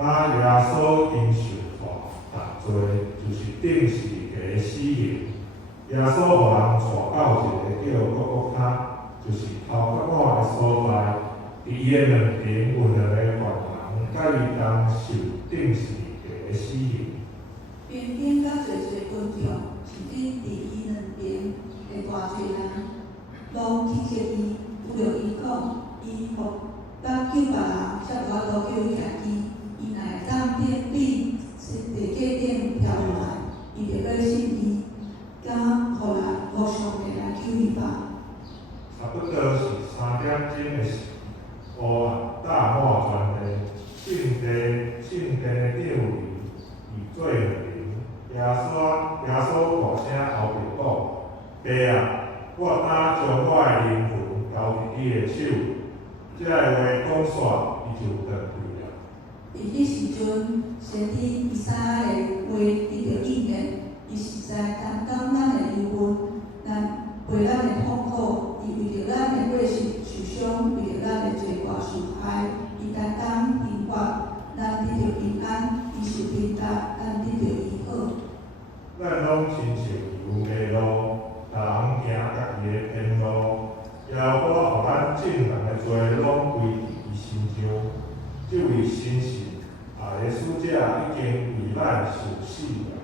那耶稣因受苦大罪，就是定死个死刑。耶稣互人带到一个叫各各他，就是头甲碗的所在。伫伊的两边有两个犯人，甲伊同受定死个死刑。边边甲侪侪观众，是指伫伊两边的大侪人，拢去接伊，拄着伊讲，伊互当救别人，才无法度救伊家己。伊若会当变比地价顶跳落来，伊就要信伊，敢互上帝来救伊吧。差不多是3点钟的时，乌大满全地，圣殿的长已做人。耶稣大声后面讲：爸啊，我当将我的灵魂交伫你的手。这个话讲煞，伊就倒去了。伫迄时阵，先知以赛亚的话得到应验，伊实在担当咱的灵魂，陪咱的痛苦，伊为着咱的过失受伤，为着咱的罪过受害，伊担当平罚，咱得到平安；伊受鞭打，咱得到医好。咱拢亲像牛迷路，人行家己的偏路。耶和华互咱众人的罪拢归伫伊身上，这位神是耶稣者已经为咱受死了。